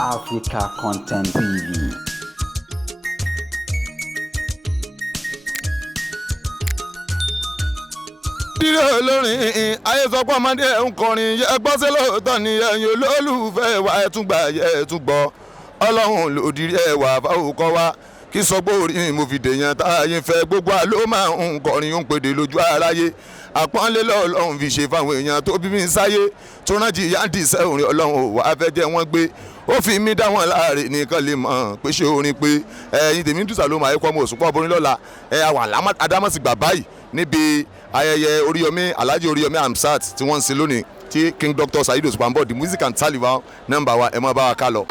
Africa Content TV. Dídé olórin ayé sọ pé ọmọdé ń kọrin yẹ gbọ́ sí lóòótọ́ ni ẹ̀yin olólùfẹ́ wa ẹ̀ tún gbà yẹ ẹ̀ tún gbọ́ ọlọ́run lòdìrí ẹ̀wà fáwọkọ́ wa kí sọ pé orí mo fi dèèyàn táyé fẹ́ gbogbo àló máa ń kọrin ń pèdè lójú aráyé àpọ́nlé lọ́lọ́run fi ṣe fáwọn èèyàn tó bí mi sáyé tó rántí yáǹtì sẹ́wọ̀n ọlọ́run ò wá fẹ́ jẹ́ wọ́n gbé ó fi mí dá wọn láàrin nìkan lè mọ̀ pé ṣé orin pé ẹ̀yin tèmi dùsà ló máa kọ́ ọmọ òṣùpá borin lọ́la àwọn adámọ̀sìgbà báyìí níbi ayẹyẹ Oríyọmí Alhaji Oríyọmí Hamzat tí wọ́n ń ṣe lónìí tí King Dr. Saheed Osupa ń bọ̀ the music and Taliban nọ́mbà wa ẹ̀ mọ́ bá wa ká lọ.